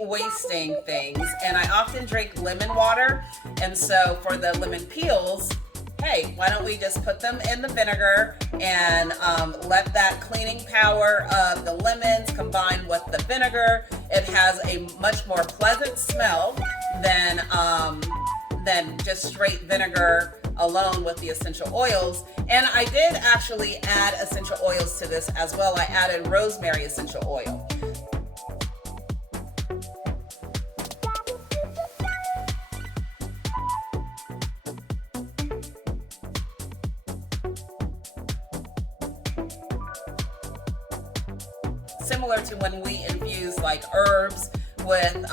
wasting things, and I often drink lemon water. And so for the lemon peels, hey, why don't we just put them in the vinegar and let that cleaning power of the lemons combine with the vinegar. It has a much more pleasant smell than just straight vinegar alone with the essential oils. And I did actually add essential oils to this as well. I added rosemary essential oil. Similar to when we infuse like herbs with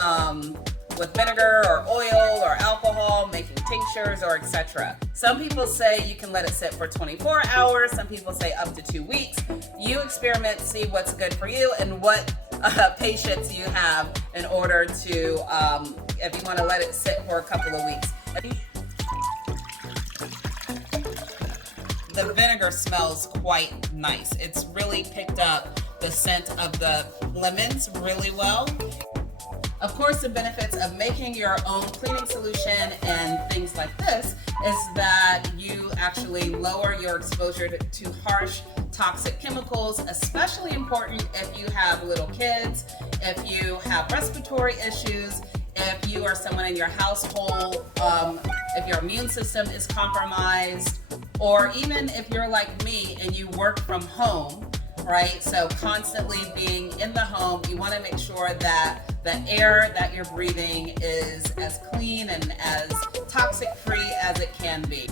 vinegar or oil or alcohol, making tinctures or etc. Some people say you can let it sit for 24 hours. Some people say up to 2 weeks. You experiment, see what's good for you and what patience you have in order to, if you want to let it sit for a couple of weeks. The vinegar smells quite nice. It's really picked up the scent of the lemons really well. Of course, the benefits of making your own cleaning solution and things like this is that you actually lower your exposure to harsh toxic chemicals, especially important if you have little kids, if you have respiratory issues, if you are someone in your household, if your immune system is compromised, or even if you're like me and you work from home, right? So constantly being in the home, you want to make sure that the air that you're breathing is as clean and as toxic free as it can be.